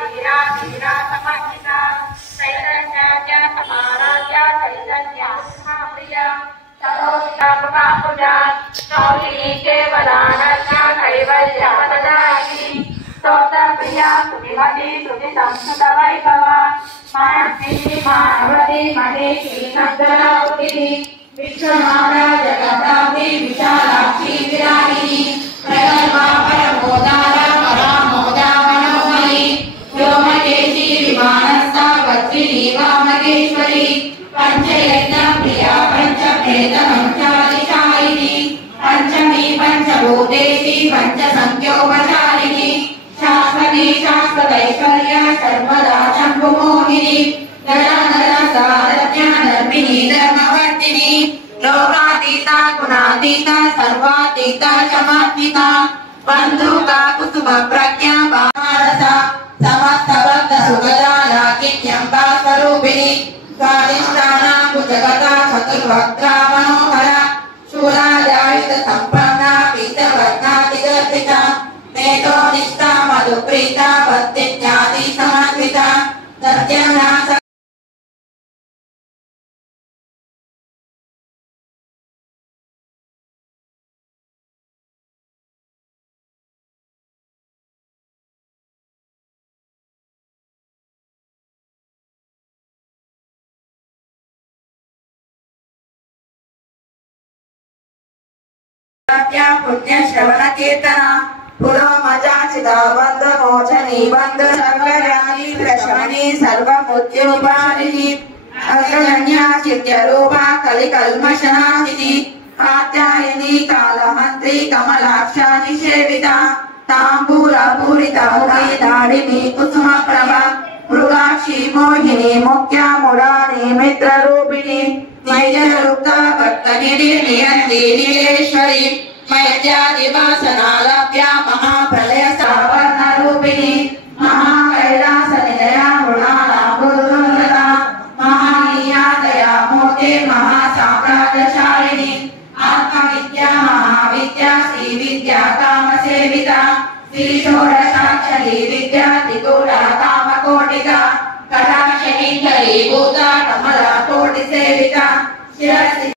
धीरा धीरा समर्पिता चैतन्य समाराध्या चैतन्य प्रिया तरोता पूजा शौली केवलानन्या कैवल्यवददायिनी स्तोत्रप्रिया सुधिमती सुधिसंस्कृतवैभवा मानसी मानवती महेशी नन्दनावती विश्वमाता जगदाम्बी विशालाक्षी विरागिनी प्रगल्भा परमोदारा परामोदा मनोमयी व्योमकेशी विमानस्था वज्रिणी वामकेश्वरी पंचयज्ञ प्रिया पंचभेद पंचादिशायिनी पंचमी पंचभूतेशी पंचसंख्योपचारिणी शास्त्रनी शास्त्रदैश्वर्या सर्वदा शम्भुमोहिनी नरा सारथ्या धर्मिणी धर्मवर्तिनी लोकातीता गुणातीता सर्वातीता क्षमातीता बंधुका कुसुम प्रज्ञा भारसा समस्त भक्त सुगदा लाकिन्यंबा स्वरूपिणी स्वादिष्टाना कुजगता चतुर्वक्त्रा मनोहरा शूलायुध संपन्ना पीतवर्णातिगर्भिता मेधो निष्ठा मधुप्रीता भक्तिज्ञाति समन्विता सत्यनाथ पुण्य श्रवण कीर्तना पुरो मजा चिदा बंध मोचनी बंध सर्वयानी प्रशमनी सर्वमुद्योपारिणी अग्रगण्या चित्य रूपा कलिकल्मषनाशिनी कात्यायनी कालहंत्री कमलाक्षा निषेविता तांबूला पूरिता मुखी दाडिनी कुसुम प्रभा मृगाक्षी मोहिनी मुख्या मुरारी मित्र रूपिणी नैजरूपा भक्तनिधि नियंती नीलेश्वरी मैत्यादिवासनालभ्या महाप्रलय सावर्ण रूपिणी महाकैलास निलया मृणालाभुर्गता महानीया दया मूर्ते महासाम्राज्यशालिनी आत्मविद्या महाविद्या श्री विद्या कामसेविता श्री षोडशाक्षरी विद्या त्रिकूटा कामकोटिका कटाक्षणी करीभूत